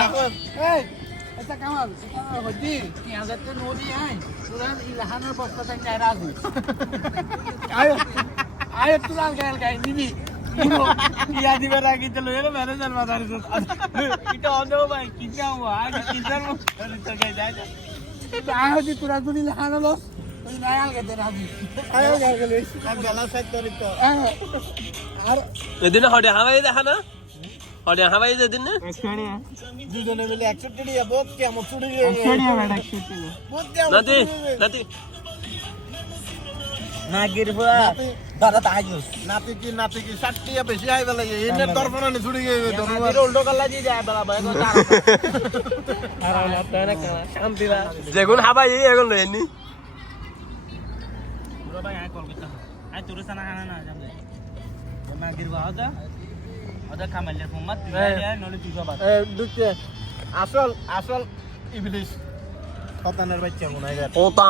রাখো এই এটা কামাল হদি 3000 তে নদী আই তোরা ইলাহানের বস্তা তাই নাই রাজি আয় আয় তোরা গাল নিবি ইয়া দিবে রাখি চলো এর ম্যানেজার মাথার এটা অন্ধ ভাই কি যাও আগে কিসার তো গাই যায় আয় হদি তোরা যদি ইলাহান লস তুই নাই আলগে দে রাজি আয় গাল গেলে আর গলা সাইড করি তো আর এদিন হডে হাওয়াই দেখা না হডে হাওয়াই যেদিন না দুজনে মিলে 61 টাকা বহুত কেমন ছুড়ে গিয়ে 61 টাকা বেটা 61 বহুত কেমন নাতি নাতি না গিরবা দাদা তাইজুস নাতি কি 60 টাকা বেশি আইবে লাগে এনে দরপরানি ছুড়ি গিয়ে দরবার উল্টো কাল্লা দি যায় বাবা ভাই কথা আর না তারা কালা শান্তিলা যেগুন হাওয়াই এগুন লইনি পুরো ভাই আই কল করতে আই তোরে সানা খানা না জানলে না গিরবা ওটা কামালের ফোমাত তুই নলে তুই সব এ দুকে আসল ইবলিশ শয়তানের বাচ্চা মনে হয় ও তা